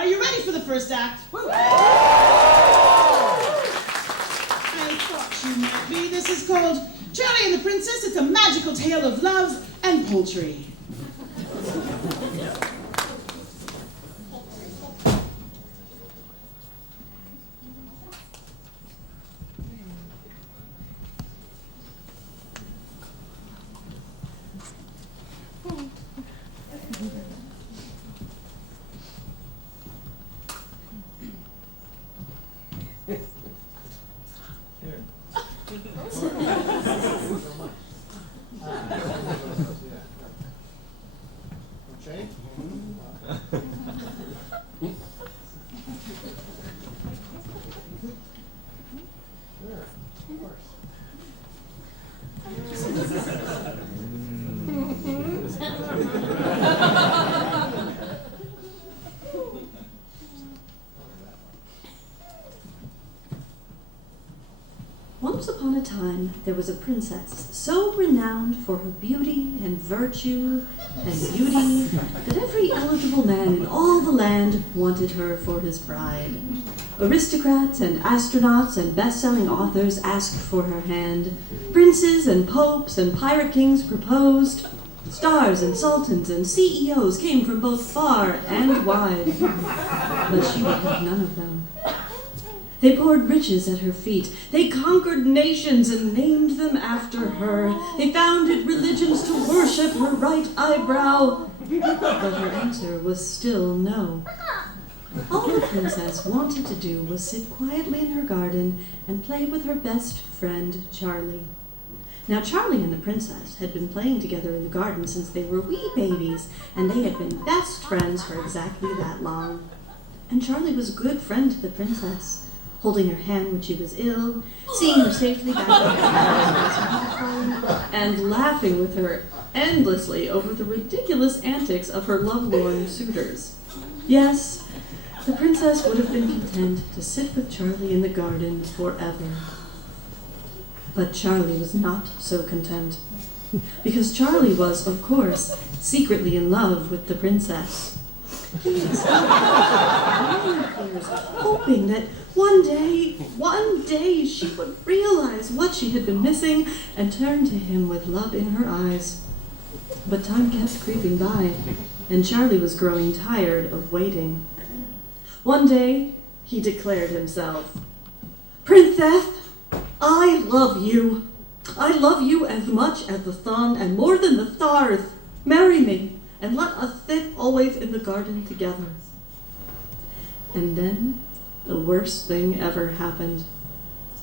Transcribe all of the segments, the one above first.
Are you ready for the first act? I thought you might be. This is called Charlie and the Princess. It's a magical tale of love and poultry. Once upon a time, there was a princess so renowned for her beauty and virtue and beauty that every eligible man in all the land wanted her for his bride. Aristocrats and astronauts and best-selling authors asked for her hand. Princes and popes and pirate kings proposed. Stars and sultans and CEOs came from both far and wide. But she would have none of them. They poured riches at her feet. They conquered nations and named them after her. They founded religions to worship her right eyebrow. But her answer was still no. All the princess wanted to do was sit quietly in her garden and play with her best friend, Charlie. Now, Charlie and the princess had been playing together in the garden since they were wee babies, and they had been best friends for exactly that long. And Charlie was a good friend to the princess, holding her hand when she was ill, seeing her safely back in her house, and laughing with her endlessly over the ridiculous antics of her lovelorn suitors. Yes, the princess would have been content to sit with Charlie in the garden forever. But Charlie was not so content, because Charlie was, of course, secretly in love with the princess. He had spent many years hoping that one day she would realize what she had been missing and turn to him with love in her eyes. But time kept creeping by, and Charlie was growing tired of waiting. One day, he declared himself, "Princess, I love you. I love you as much as the sun and more than the stars. Marry me, and let us sit always in the garden together." And then the worst thing ever happened.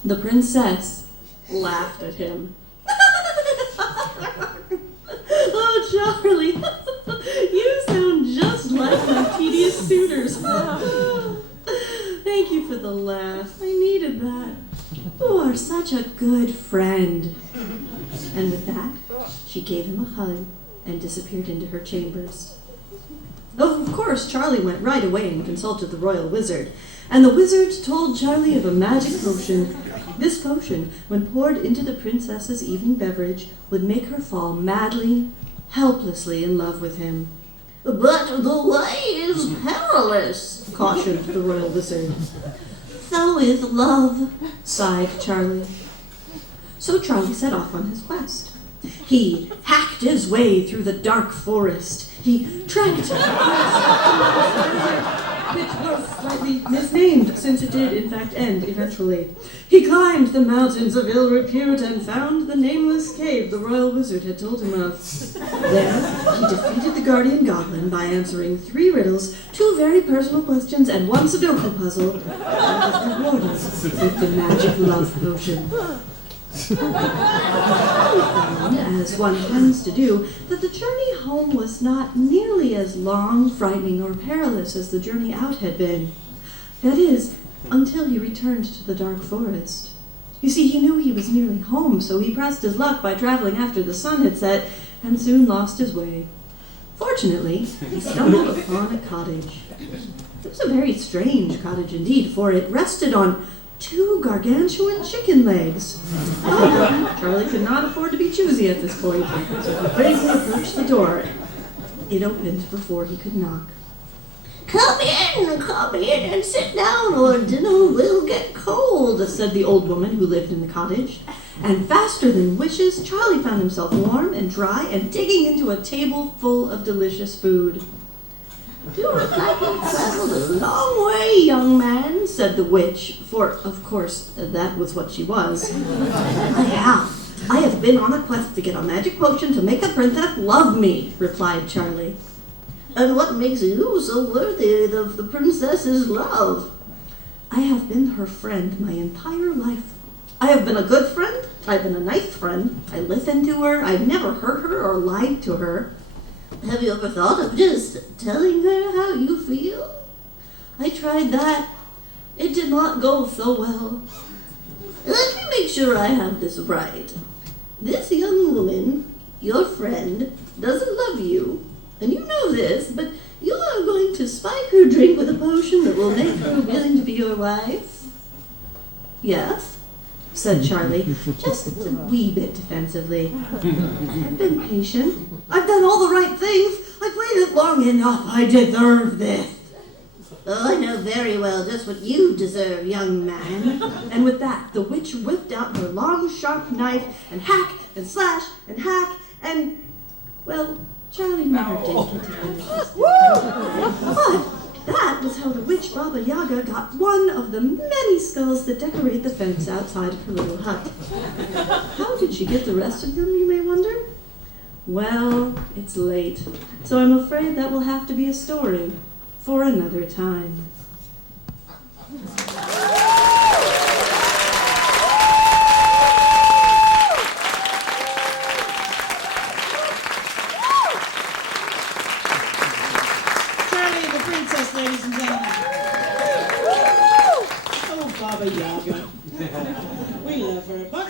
The princess laughed at him. "Oh, Charlie, you sound just like my tedious suitors." "Thank you for the laugh. I needed that. You are such a good friend." And with that, she gave him a hug and disappeared into her chambers. Of course, Charlie went right away and consulted the royal wizard, and the wizard told Charlie of a magic potion. This potion, when poured into the princess's evening beverage, would make her fall madly, helplessly in love with him. "But the way is perilous," cautioned the royal wizard. "So is love," sighed Charlie. So Charlie set off on his quest. He hacked his way through the dark forest. He trekked which was slightly misnamed, since it did in fact end eventually. He climbed the mountains of ill repute and found the nameless cave the royal wizard had told him of. There, he defeated the guardian goblin by answering 3 riddles, 2 very personal questions, and 1 Sudoku puzzle, and was rewarded with the magic love potion. He found, as one tends to do, that the journey home was not nearly as long, frightening, or perilous as the journey out had been. That is, until he returned to the dark forest. You see, he knew he was nearly home, so he pressed his luck by traveling after the sun had set, and soon lost his way. Fortunately, he stumbled upon a cottage. It was a very strange cottage indeed, for it rested on 2 gargantuan chicken legs. However, Charlie could not afford to be choosy at this point, so he bravely approached the door. It opened before he could knock. Come in and sit down, or dinner will get cold, said the old woman who lived in the cottage. And faster than wishes, Charlie found himself warm and dry and digging into a table full of delicious food. You look like you've traveled a long way, young man, said the witch, for, of course, that was what she was. I have been on a quest to get a magic potion to make the princess love me, replied Charlie. And what makes you so worthy of the princess's love? I have been her friend my entire life. I have been a good friend. I've been a nice friend. I listened to her. I've never hurt her or lied to her. Have you ever thought of just telling her how you feel? I tried that. It did not go so well. Let me make sure I have this right. This young woman, your friend, doesn't love you. And you know this, but you are going to spike her drink with a potion that will make her willing to be your wife? Yes, said Charlie, just a wee bit defensively. I've been patient. I've done all the right things. I've waited long enough. I deserve this. Oh, I know very well just what you deserve, young man. And with that, the witch whipped out her long, sharp knife and hack and slash and hack and, well, Charlie never did get to finish this. But that was how the witch Baba Yaga got one of the many skulls that decorate the fence outside of her little hut. How did she get the rest of them, you may wonder? Well, it's late, so I'm afraid that will have to be a story for another time. Princess, ladies and gentlemen. Oh, Baba Yaga. We love her. But